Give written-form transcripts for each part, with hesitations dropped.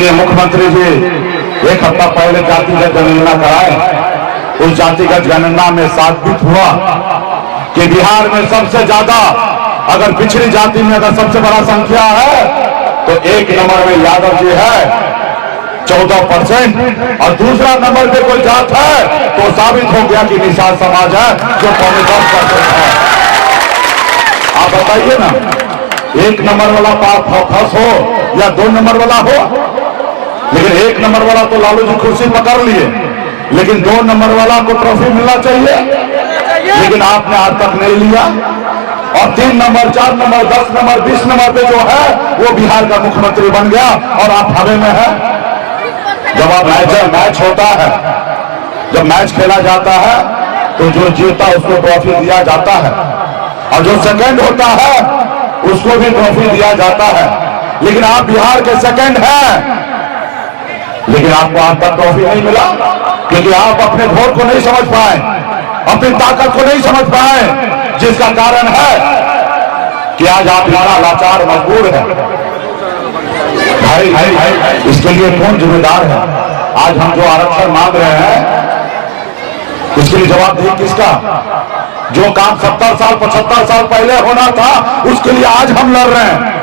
माननीय मुख्यमंत्री जी एक हफ्ता पहले जातिगत जनगणना कराए। उस जातिगत जनगणना में साबित हुआ कि बिहार में सबसे ज्यादा अगर पिछड़ी जाति में अगर सबसे बड़ा संख्या है तो एक नंबर में यादव जी है 14%, और दूसरा नंबर पे कोई जात है तो साबित हो गया कि निषाद समाज है जो 10% है। आप बताइए ना, एक नंबर वाला फंस हो या 2 नंबर वाला हो, लेकिन एक नंबर वाला तो लालू जी कुर्सी पकड़ लिए, लेकिन 2 नंबर वाला को ट्रॉफी मिलना चाहिए, लेकिन आपने आज तक नहीं लिया। और 3 नंबर, 4 नंबर, 10 नंबर, 20 नंबर पे जो है वो बिहार का मुख्यमंत्री बन गया और आप हवे में है। जब आप मैच होता है, जब मैच खेला जाता है तो जो जीता उसको ट्रॉफी दिया जाता है, और जो सेकंड होता है उसको भी ट्रॉफी दिया जाता है। लेकिन आप बिहार के सेकंड हैं, लेकिन आपको आज तक ट्रॉफी नहीं मिला क्योंकि आप अपने वोट को नहीं समझ पाए, अपनी ताकत को नहीं समझ पाए, जिसका कारण है कि आज आप इतना लाचार मजबूर है। भाई इसके लिए कौन जिम्मेदार है? आज हम जो आरक्षण मांग रहे हैं इसके लिए जवाबदेही किसका? जो काम 70 साल 75 साल पहले होना था उसके लिए आज हम लड़ रहे हैं।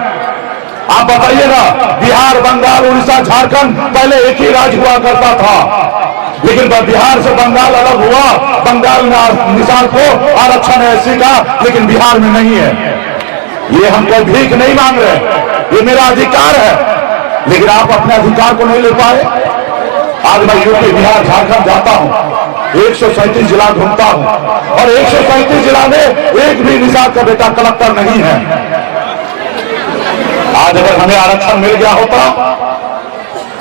आप बताइए ना, बिहार, बंगाल, उड़ीसा, झारखंड पहले एक ही राज्य हुआ करता था, लेकिन बिहार से बंगाल अलग हुआ। बंगाल में निषाद को आरक्षण है एससी का, लेकिन बिहार में नहीं है। ये हम कोई भीख नहीं मांग रहे, ये मेरा अधिकार है, लेकिन आप अपने अधिकार को नहीं ले पाए। आज मैं यूपी, बिहार, झारखंड जाता हूं, 137 जिला घूमता हूं, और 137 जिला में एक भी निषाद का बेटा कलेक्टर नहीं है। आज अगर हमें आरक्षण मिल गया होता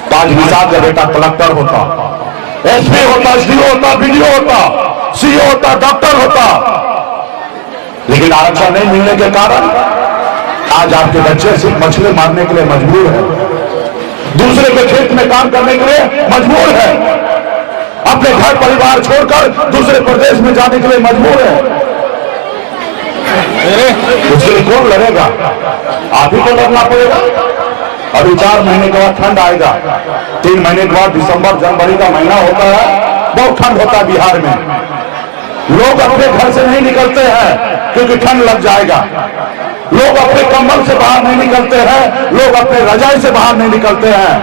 तो आज निषाद का बेटा कलेक्टर होता, एसपी होता, एसडीओ होता, बीडीओ होता, सीओ होता, डॉक्टर होता। लेकिन आरक्षण नहीं मिलने के कारण आज आपके बच्चे सिर्फ मछली मारने के लिए मजबूर है, दूसरे के खेत में काम करने के लिए मजबूर है, अपने घर परिवार छोड़कर दूसरे प्रदेश में जाने के लिए मजबूर है। उसके लिए कौन लड़ेगा? आप ही को लड़ना पड़ेगा। अभी 4 महीने के बाद ठंड आएगा, 3 महीने के बाद दिसंबर जनवरी का महीना होता है, बहुत ठंड होता है बिहार में। लोग अपने घर से नहीं निकलते हैं क्योंकि ठंड लग जाएगा। लोग अपने कंबल से बाहर नहीं निकलते हैं, लोग अपने रजाई से बाहर नहीं निकलते हैं,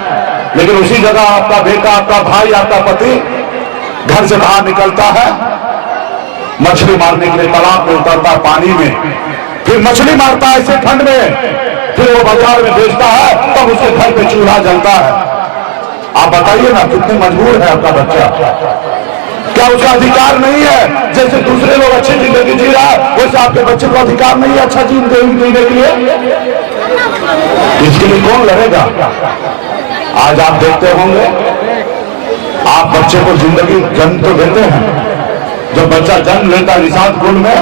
लेकिन उसी जगह आपका बेटा, आपका भाई, आपका पति घर से बाहर निकलता है, मछली मारने के लिए तालाब में उतरता है, पानी में, फिर मछली मारता है इसे ठंड में, फिर वो बाजार में बेचता है, तब उसके घर पे चूल्हा जलता है। आप बताइए ना, कितने मजबूर है आपका बच्चा? क्या उसका अधिकार नहीं है? जैसे दूसरे लोग अच्छी जिंदगी जी रहा है, वैसे आपके बच्चे को अधिकार नहीं है अच्छा जिंदगी जीने के लिए? इसके लिए कौन लड़ेगा? आज आप देखते होंगे, आप बच्चे को जिंदगी जन्म तो देते हैं, जब बच्चा जन्म लेता है निषाद कुल में,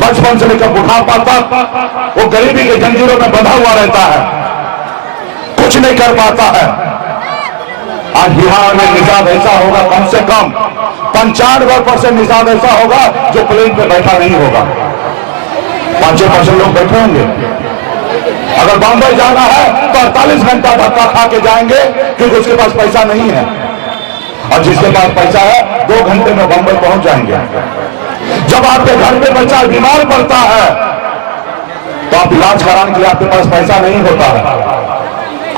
बचपन से लेकर बुढ़ापा तक वो गरीबी के जंजीरों में बंधा हुआ रहता है, कुछ नहीं कर पाता है। आज बिहार में निषाद ऐसा होगा, कम से कम 95% निषाद ऐसा होगा जो प्लेन पे बैठा नहीं होगा। 5% लोग बैठे होंगे। अगर बॉम्बे जाना है तो 48 घंटा धक्का खा के जाएंगे क्योंकि उसके पास पैसा नहीं है, और जिसके पास पैसा है 2 घंटे में बॉम्बे पहुंच जाएंगे। जब आपके घर पे बच्चा बीमार पड़ता है तो आप इलाज कराने के लिए आपके पास पैसा नहीं होता है,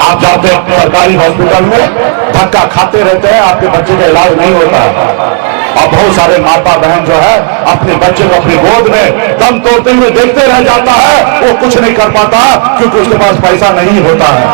आप जाते हैं सरकारी हॉस्पिटल में, धक्का खाते रहते हैं, आपके बच्चे का इलाज नहीं होता है। और बहुत सारे माता बहन जो है अपने बच्चे को अपनी गोद में दम तोड़ते हुए देखते रह जाता है, वो कुछ नहीं कर पाता क्योंकि उसके पास पैसा नहीं होता है।